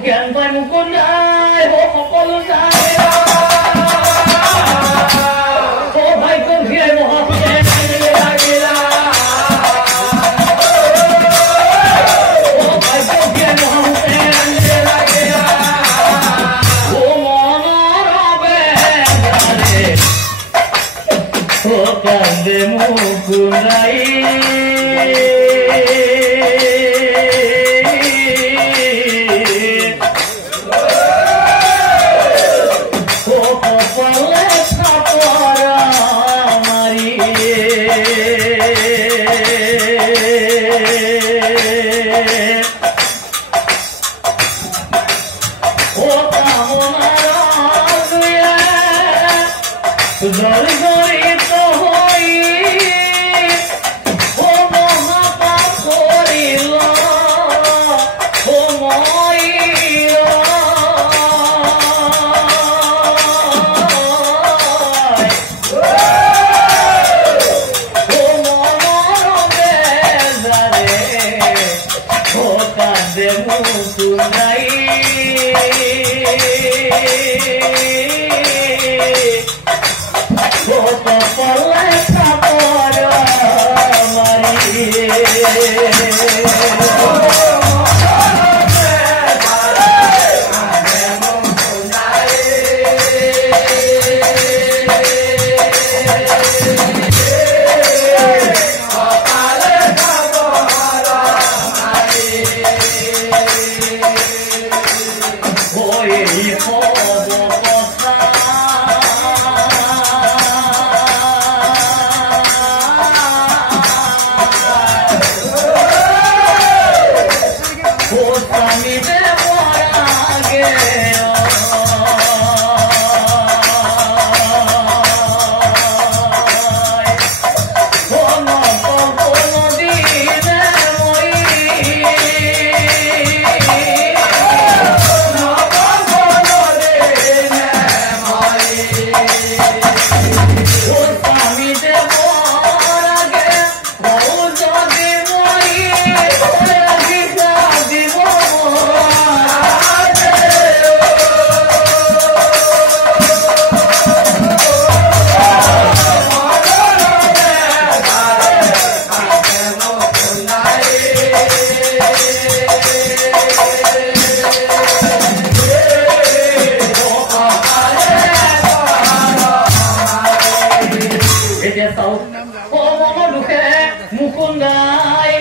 জ্ঞান পাই মুকুন নাই সকলো নাই ভাগ্য ঘিরে মহাপুরে লাগিলা ভাগ্য ঘিরে মহাপুরে লাগিলা ও মনরবে ও কান্দে মুকুন নাই জড়িত হই ও মহাপাপ করিল ও মইল ও মনরবে যারে ও কাঁদে মুকুন নাই মুকুন্দাই